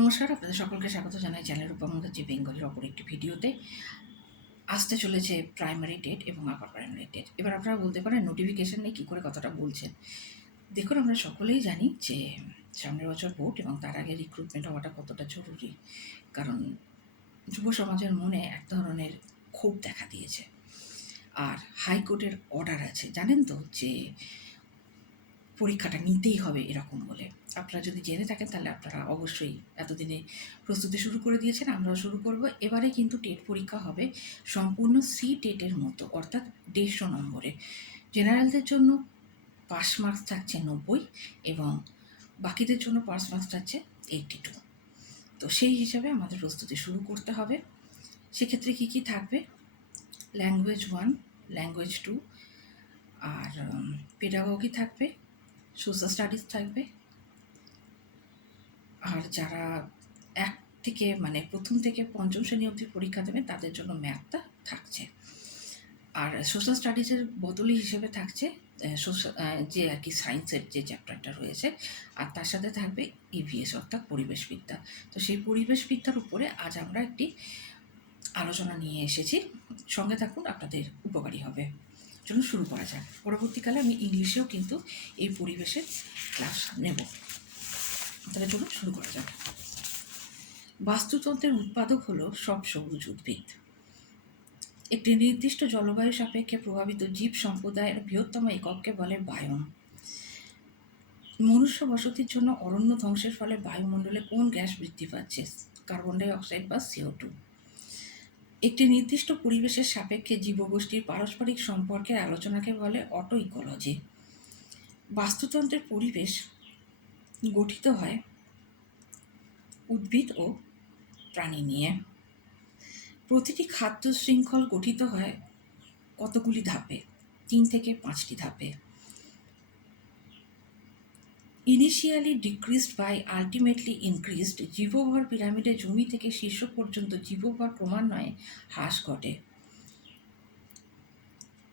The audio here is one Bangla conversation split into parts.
নমস্কার, আপনাদের সকলকে স্বাগত জানাই চ্যানেল রূপা মুখার্জি বেঙ্গলের অপর একটি ভিডিওতে। আসতে চলেছে প্রাইমারি ডেট এবং আপার প্রাইমারি ডেট এবার আপনারা বলতে পারেন নোটিফিকেশন নেই কী করে কথাটা বলছেন। দেখুন, আমরা সকলেই জানি যে সামনের বছর ভোট এবং তার আগে রিক্রুটমেন্ট হওয়াটা কতটা জরুরি। কারণ যুব সমাজের মনে এক ধরনের ক্ষোভ দেখা দিয়েছে। আর হাইকোর্টের অর্ডার আছে। জানেন তো যে পরীক্ষাটা নিতেই হবে এরকম বলে। আপনারা যদি জেনে থাকেন, তাহলে আপনারা অবশ্যই এতদিনে প্রস্তুতি শুরু করে দিয়েছেন, আমরাও শুরু করব। এবারে কিন্তু টেট পরীক্ষা হবে সম্পূর্ণ সি টেটের মতো, অর্থাৎ দেড়শো নম্বরে। জেনারেলদের জন্য পাস মার্কস থাকছে নব্বই এবং বাকিদের জন্য পাস মার্কস থাকছে এইটটি টু। তো সেই হিসাবে আমাদের প্রস্তুতি শুরু করতে হবে। সেক্ষেত্রে কী কী থাকবে? ল্যাঙ্গুয়েজ ওয়ান, ল্যাঙ্গুয়েজ টু, আর পেডাগগি থাকবে? সোশ্যাল স্টাডিজ থাকবে আর যারা এক থেকে মানে প্রথম থেকে পঞ্চম শ্রেণি অবধি পরীক্ষা দেবে, তাদের জন্য ম্যাথটা থাকছে। আর সোশ্যাল স্টাডিজের বদলি হিসেবে থাকছে যে আর কি সায়েন্সের যে চ্যাপ্টারটা রয়েছে, আর তার সাথে থাকবে ইভিএস অর্থাৎ পরিবেশবিদ্যা তো সেই পরিবেশবিদ্যার উপরে আজ আমরা একটি আলোচনা নিয়ে এসেছি। সঙ্গে থাকুন, আপনাদের উপকারী হবে। চলুন শুরু করা যাক। পরবর্তীকালে আমি ইংলিশেও কিন্তু এই পরিবেশের ক্লাস নেব। তাহলে চলুন শুরু করা যাক। বাস্তুতন্ত্রের উৎপাদক হলো সব সবুজ উদ্ভিদ। একটি নির্দিষ্ট জলবায়ু সাপেক্ষে প্রভাবিত জীব সম্প্রদায়ের বৃহত্তম একককে বলে বায়ন মনুষ্য বসতির জন্য অরণ্য ধ্বংসের ফলে বায়ুমণ্ডলে কোন গ্যাস বৃদ্ধি পাচ্ছে? কার্বন ডাই অক্সাইড বা সিও টু। একটি নির্দিষ্ট পরিবেশের সাপেক্ষে জীবগোষ্ঠীর পারস্পরিক সম্পর্কের আলোচনাকে বলে অটো ইকোলজি বাস্তুতন্ত্রের পরিবেশ গঠিত হয় উদ্ভিদ ও প্রাণী নিয়ে। প্রতিটি খাদ্য শৃঙ্খল গঠিত হয় কতগুলি ধাপে? তিন থেকে পাঁচটি ধাপে। Initially decreased by ultimately increased জীবভর পিরামিডে জমি থেকে শীর্ষ পর্যন্ত জীবভর ক্রমান্বয়ে হ্রাস ঘটে।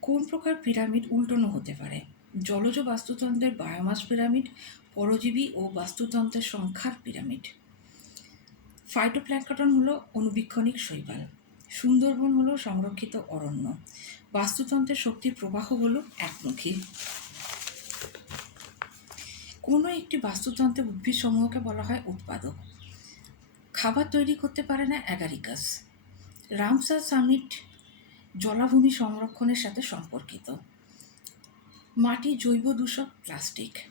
কোন প্রকার পিরামিড উল্টানো হতে পারে? জলজ বাস্তুতন্ত্রের বায়োমাস পিরামিড পরজীবী ও বাস্তুতন্ত্রের সংখ্যার পিরামিড। ফাইটোপ্ল্যাঙ্কটন হলো অনুবীক্ষণিক শৈবাল। সুন্দরবন হলো সংরক্ষিত অরণ্য। বাস্তুতন্ত্রের শক্তির প্রবাহ হলো একমুখী। কোনো একটি বাস্তুতন্ত্রের উদ্ভিদ সমূহকে বলা হয় উৎপাদক। খাবার তৈরি করতে পারে না অ্যাগারিকাস। রামসার সামিট জলাভূমি সংরক্ষণের সাথে সম্পর্কিত। মাটি জৈব দূষক প্লাস্টিক।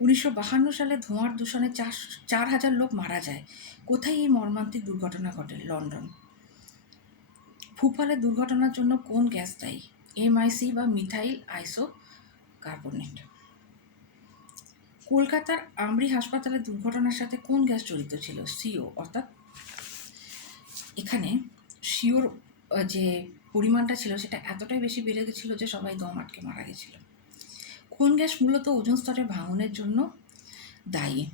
উনিশশো বাহান্ন সালে ধোঁয়ার দূষণে চার চার হাজার লোক মারা যায়। কোথায় এই মর্মান্তিক দুর্ঘটনা ঘটে? লন্ডন। ভূপালের দুর্ঘটনার জন্য কোন গ্যাস দায়ী? এমআইসি বা মিথাইল আইসো কার্বনেট কলকাতার আমরি হাসপাতালের দুর্ঘটনার সাথে কোন গ্যাস জড়িত ছিল? সিও, অর্থাৎ এখানে সিওর যে পরিমাণটা ছিল সেটা এতটাই বেশি বেড়ে গেছিল যে সবাই দম আটকে মারা গেছিল। কোন গ্যাস মূলত ওজন স্তরে ভাঙনের জন্য দায়ী?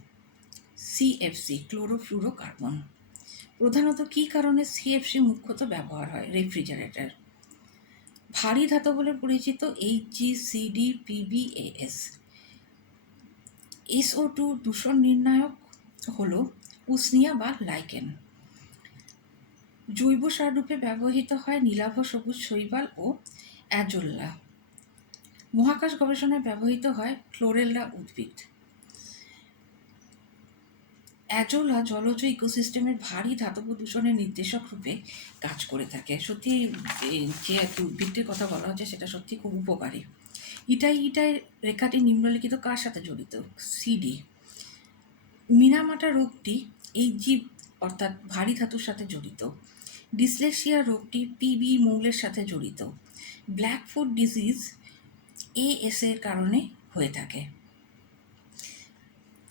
CFC chlorofluorocarbon. প্রধানত কী কারণে সিএফসি মুখ্যত ব্যবহার হয়? রেফ্রিজারেটর। ভারী ধাতু বলে পরিচিত H G CD PBS SO two দূষণ নির্ণায়ক হল উসনিয়া বা লাইকেন জৈব সার রূপে ব্যবহৃত হয় নীলাভ সবুজ শৈবাল ও অ্যাজোল্লা। মহাকাশ গবেষণায় ব্যবহৃত হয় ক্লোরেল্লা উদ্ভিদ। অ্যাজোলা জলজ ইকোসিস্টেমের ভারী ধাতব দূষণের নির্দেশক রূপে কাজ করে থাকে। সত্যি যে উদ্ভিদটির কথা বলা হচ্ছে, সেটা সত্যি খুব উপকারী। ইটাই ইটাই রেখাটি নিম্নলিখিত কার সাথে জড়িত? সিডি। মিনামাটা রোগটি এই জীব, অর্থাৎ ভারী ধাতুর সাথে জড়িত। ডিসলেক্সিয়া রোগটি পিবি মৌলের সাথে জড়িত। ব্ল্যাক ফুড ডিজিজ এএস এর কারণে হয়ে থাকে।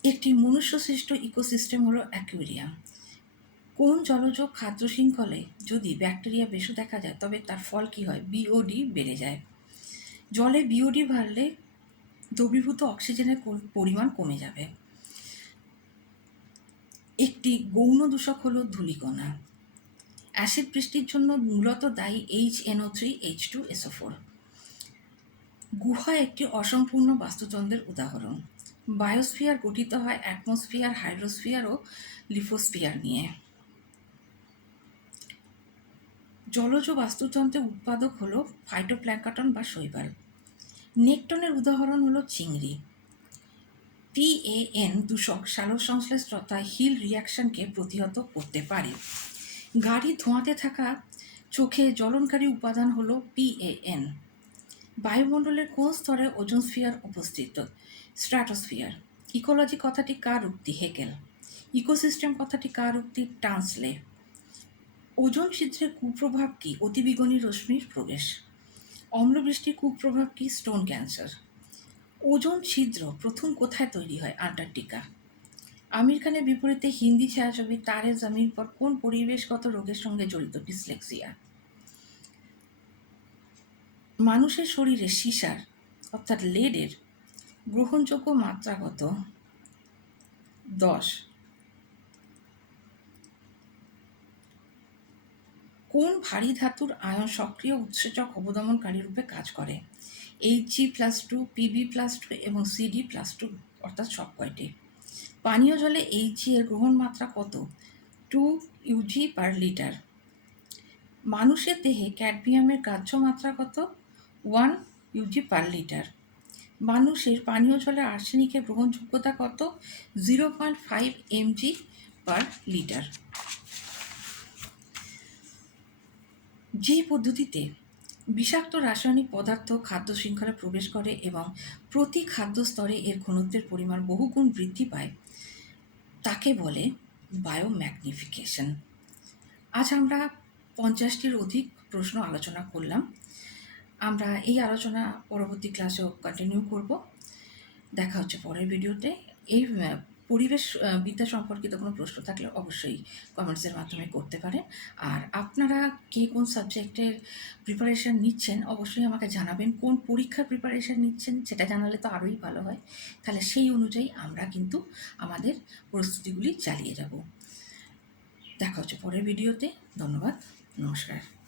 একটি মনুষ্য সৃষ্ট ইকোসিস্টেম হলো অ্যাকুয়ারিয়াম কোন জলজ খাদ্য শৃঙ্খলে যদি ব্যাকটেরিয়া বেশি দেখা যায়, তবে তার ফল কী হয়? বিওডি বেড়ে যায়। জলে বিওডি বাড়লে দ্রবীভূত অক্সিজেনের পরিমাণ কমে যাবে। একটি গৌণ দূষক হল ধূলিকণা। অ্যাসিড বৃষ্টির জন্য মূলত দায়ী H NO three H two SO four গুহা একটি অসম্পূর্ণ বাস্তুতন্ত্রের উদাহরণ। বায়োস্ফিয়ার গঠিত হয় অ্যাটমসফিয়ার, হাইড্রোস্ফিয়ার ও লিফোস্ফিয়ার নিয়ে। জলজ বাস্তুতন্ত্রের উৎপাদক হলো ফাইটোপ্ল্যাঙ্কটন বা শৈবাল। নেকটনের উদাহরণ হলো চিংড়ি। পিএএন দূষক সালোক সংশ্লেষ তথা হিল রিয়াকশনকে প্রতিহত করতে পারে। গাড়ি ধোঁয়াতে থাকা চোখে জ্বলনকারী উপাদান হলো পিএএন বায়ুমণ্ডলের কোন স্তরে ওজন স্ফিয়ার উপস্থিত? স্ট্র্যাটোস্ফিয়ার। ইকোলজি কথাটি কার উক্তি, হেকেল? ইকোসিস্টেম কথাটি কার উক্তি টান্সলে ওজন ছিদ্রের কুপ্রভাব কি? অতিবেগুনি রশ্মির প্রবেশ। অম্লবৃষ্টির কুপ্রভাব কি? Stone cancer. ওজন ছিদ্র প্রথম কোথায় তৈরি হয়? আন্টার্কটিকা। আমির খানের বিপরীতে হিন্দি ছায়াছবি তারে জামির পর কোন পরিবেশগত রোগের সঙ্গে জড়িত? ডিসলেক্সিয়া। মানুষের শরীরে সিসার, অর্থাৎ লেডের, গ্রহণযোগ্য মাত্রা কত? দশ। কোন ভারী ধাতুর আয়ন সক্রিয় উৎসেচক অবদমনকারী রূপে কাজ করে? H G plus two PB plus two এবং সিডি প্লাস টু অর্থাৎ সব কয়টি? পানীয় জলে এইচ জি এর গ্রহণ মাত্রা কত? টু ইউজি পার লিটার মানুষের দেহে ক্যাডমিয়ামের গ্রাহ্য মাত্রা কত? One UG per litre. মানুষের পানীয় জলে আর্সেনিকের গ্রহণযোগ্যতা কত? Zero point five MG per litre. যে পদ্ধতিতে বিষাক্ত রাসায়নিক পদার্থ খাদ্য শৃঙ্খলে প্রবেশ করে এবং প্রতি খাদ্য স্তরে এর ঘনত্বের পরিমাণ বহুগুণ বৃদ্ধি পায়, তাকে বলে বায়োম্যাগনিফিকেশন আজ আমরা পঞ্চাশটির অধিক প্রশ্ন আলোচনা করলাম। আমরা এই আলোচনা পরবর্তী ক্লাসেও কন্টিনিউ করব। দেখা হচ্ছে পরের ভিডিওতে। এই পরিবেশ বিদ্যা সম্পর্কিত কোনো প্রশ্ন থাকলে অবশ্যই কমেন্টসের মাধ্যমে করতে পারেন। আর আপনারা কে কোন সাবজেক্টের প্রিপারেশান নিচ্ছেন, অবশ্যই আমাকে জানাবেন। কোন পরীক্ষার প্রিপারেশান নিচ্ছেন, সেটা জানালে তো আরোই ভালো হয়। তাহলে সেই অনুযায়ী আমরা কিন্তু আমাদের প্রস্তুতিগুলি চালিয়ে যাব। দেখা হচ্ছে পরের ভিডিওতে। ধন্যবাদ। নমস্কার।